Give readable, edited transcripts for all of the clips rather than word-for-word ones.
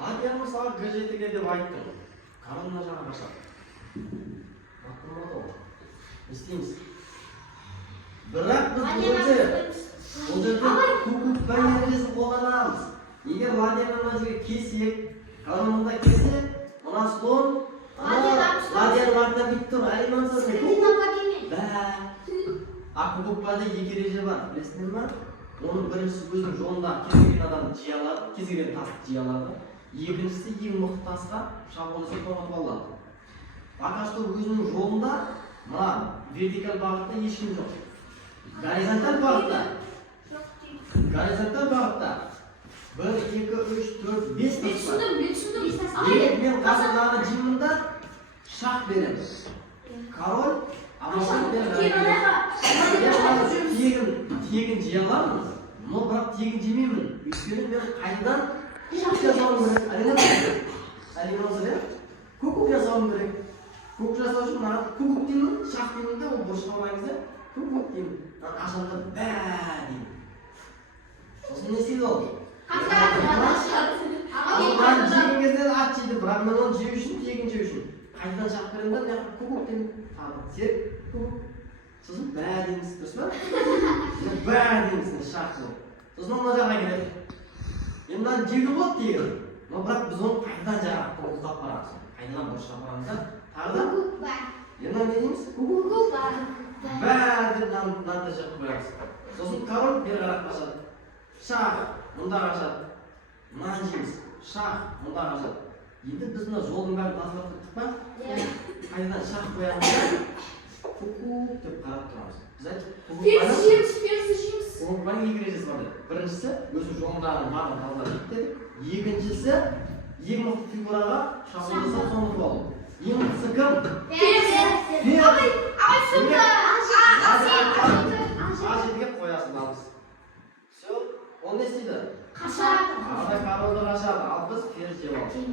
Ладья мысалы ГЖТ-ге деп айттым. Қарымына жаңа қашады. Бақтырмады ғой. Істейміз. Бірақ біз бұл жерде кукукка ережесін қолданамыз. Егер ладьяны мына жерге кесек, қарымында кесе, мына слон, ладьяның артына бүйтіп тұр, анимация кукуккада екі ереже бар, білесіңдер ме? Оның біріншісі өзінің жолында кез келген адамды жия алады, кез келген тасты жия алады. Екіншісі ең мықты тасқа шабуылдасып тоқтатып алады. Пока что өзінің жолында мына вертикаль бағытта ешкім жоқ. Горизонталь бағытта 1, 2, 3, 4, 5 тас бар. Мен қасындағы жимында шах беремін. Король, амашақ беремін. Тегін жия аламын, но бірақ тегін жемеймін. Өйткені мен қайдан кукук жасауым керек. Кукук жасауым керек. Кукук жасау үшін маған кукук деймін, шах деймін де, ол бұрыш қалмаңыздар. Кукук деймін. Ашанда бә деймін. Сосын не істейді ол? Оған жеген кезде ат жейді, бірақ мен оны жеу үшін, тегін жеу үшін. Қайтадан шах беремін де, мен кукук деймін. Серік, кукук. Сосын бә дейміз, дұрыс па? Бә дейміз, шах деймін. Сосын мына жаққа келеді. Енді мынаны жеуге болады тегін. Но бірақ біз оны қайдан жаға ұлықтап барамыз. Қайдан бұрышқа барамыз да? Тағы да? Енді не дейміз? Бә деп мынандай жаққа қоямыз. Сосын король бері қарап қашады. Шах мұнда қашады. Мынаны жейміз. Шах мұнда қашады. Енді біз мына жолдың бәрін тазалап кеттік па? Қайдан шах қоямыз да? Кукук деп қарап тұрамыз. Біз айттық, кукук кукукпаның екі ережесі бар деді. Біріншісі өзі жолындағы мағын тазалап дедік. Екіншісі ең мықты фигураға шабуылдасып соны ұтып алу. Ең мықтысы кім? А7-ге қоясың алыс. Все, ол не істейді? Қашады. Корольді қашады, ал біз ферзь жеп алдық.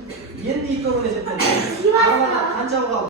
Енді итогын есептедік. Қанша қалды?